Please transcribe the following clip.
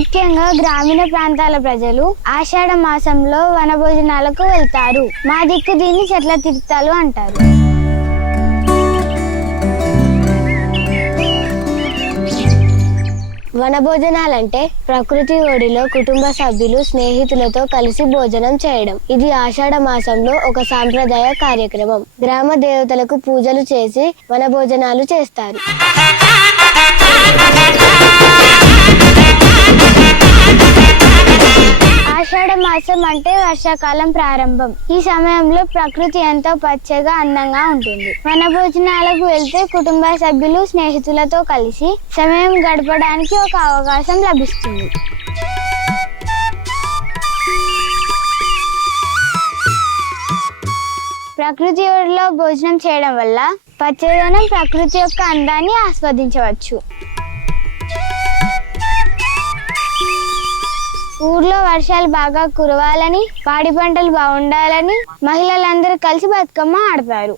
ముఖ్యంగా గ్రామీణ ప్రాంతాల ప్రజలు ఆషాఢ మాసంలో వనభోజనాలకు వెళ్తారు. మా దిక్కు దీన్ని చెట్ల తీర్థాలు అంటారు. వనభోజనాలంటే ప్రకృతి ఒడిలో కుటుంబ సభ్యులు స్నేహితులతో కలిసి భోజనం చేయడం. ఇది ఆషాఢ మాసంలో ఒక సాంప్రదాయ కార్యక్రమం. గ్రామ దేవతలకు పూజలు చేసి వనభోజనాలు చేస్తారు. ఆషాఢ మాసం అంటే వర్షాకాలం ప్రారంభం. ఈ సమయంలో ప్రకృతి ఎంతో పచ్చగా అందంగా ఉంటుంది. వనభోజనాలకు వెళ్తే కుటుంబ సభ్యులు స్నేహితులతో కలిసి సమయం గడపడానికి ఒక అవకాశం లభిస్తుంది. ప్రకృతి ఒడిలో భోజనం చేయడం వల్ల పచ్చదనం, ప్రకృతి యొక్క అందాన్ని ఆస్వాదించవచ్చు. ఊర్లో వర్షాలు బాగా కురవాలని, పాడి పంటలు బాగుండాలని మహిళలందరూ కలిసి బతుకమ్మ ఆడతారు.